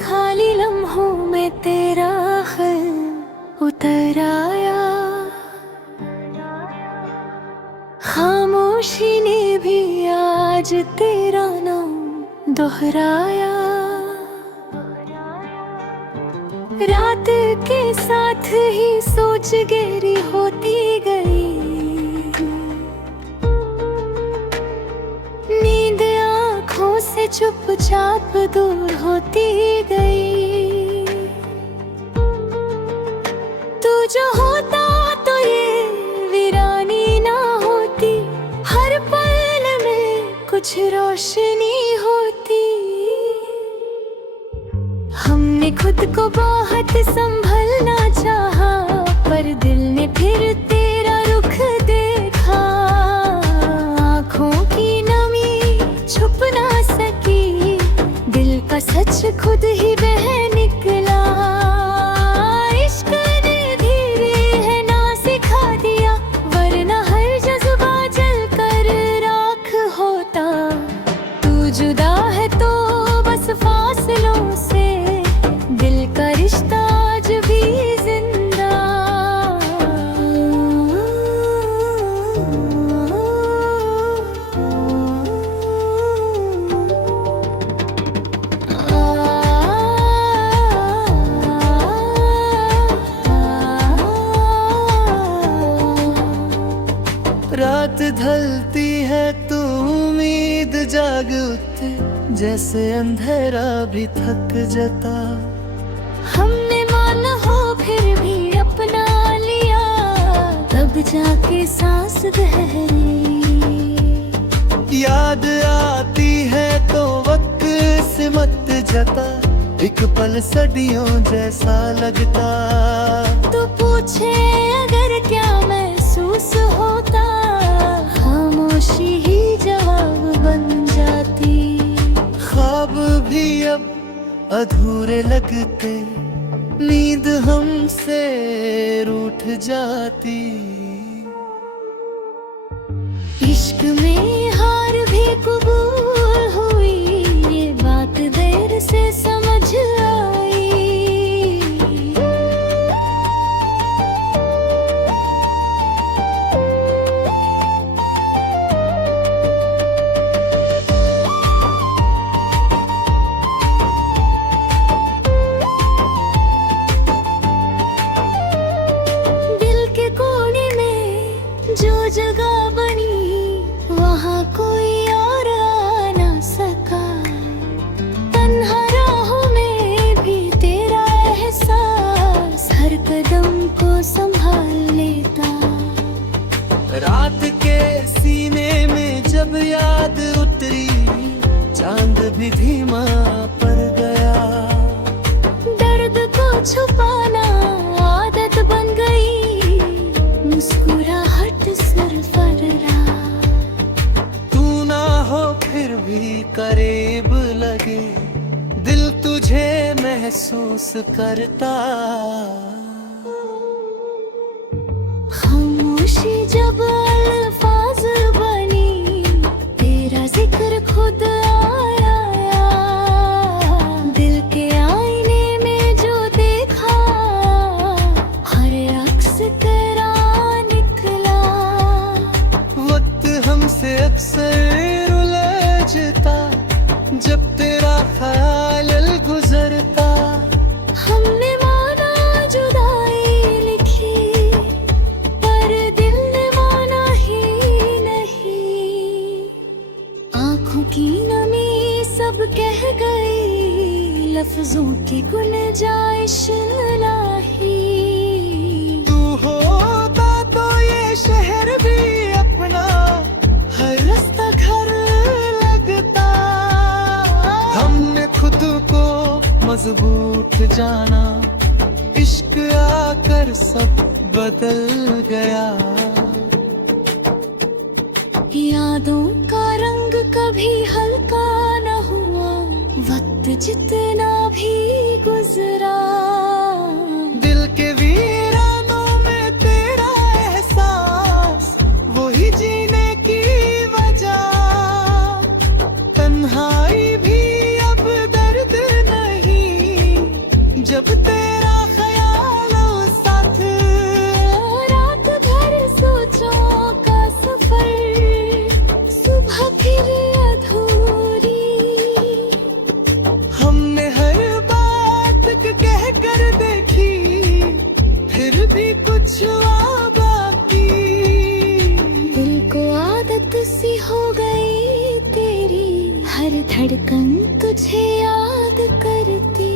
खाली लम्हों में तेरा खत उतर आया। खामोशी ने भी आज तेरा नाम दोहराया। रात के साथ ही सोच गहरी होती गई। नींद आँखों से चुपचाप दूर होती गई। तू जो होता तो ये वीरानी ना होती। हर पल में कुछ रोशनी होती। हमने खुद को बहुत संभलना चाहा, पर दिल ने फिर तेरा रुख देखा। आँखों की नमी छुप ना सकी, दिल का सच खुद ही बह निकला। इश्क ने धीरे है ना सिखा दिया, वरना हर जज्बा जल कर राख होता। तू जुदा है तो बस फासलों से, दिल का रिश्ता आज भी जिंदा। रात ढलती है तो उम्मीद जाग उठे, जैसे अंधेरा भी थक जाता। हमने माना हो फिर भी अपना लिया, तब जाके सांस गहरी। याद आती है तो वक्त सिमट जाता, एक पल सदियों जैसा लगता। तो पूछे अगर क्या महसूस होता, खामोशी ही जवाब बन जाती। ख्वाब भी अब अधूरे लगते, नींद हमसे रूठ जाती। इश्क में हार भी कबूल हुई, ये बात देर से समझ आई। जो जगह बनी वहाँ कोई और आ ना सका। तन्हा राहों में भी तेरा एहसास हर कदम को संभाल लेता। रात के सीने में जब याद उतरी, चांद भी धीमा पड़ गया। दर्द को छुपाना आदत बन गई, मुस्कुराहट सिर पर रहा। तू ना हो फिर भी करीब लगे, दिल तुझे महसूस करता। खामोशी जब अल्फाज बनी, तेरा जिक्र खुद आया। दिल के आईने में जो देखा, हर अक्स तेरा निकला। वक्त हमसे अक्सर उलझता, जब तेरा ख्याल गुजरता। हमने माना जुदाई लिखी, पर दिल ने माना ही नहीं। आँखों की नमी सब कह गई, लफ्जों की गुंजाइश नहीं। तू होता तो ये शहर भी अपना, हर रास्ता घर लगता। हमने खुद को मजबूत जाना, इश्क आकर सब बदल गया। यादों का रंग कभी हल्का न हुआ, वक्त जितना भी गुजरा। दिल के वीरानों में तेरा एहसास, वही जीने की वजह। तन्हाई भी अब दर्द नहीं, दिन तुझे याद करती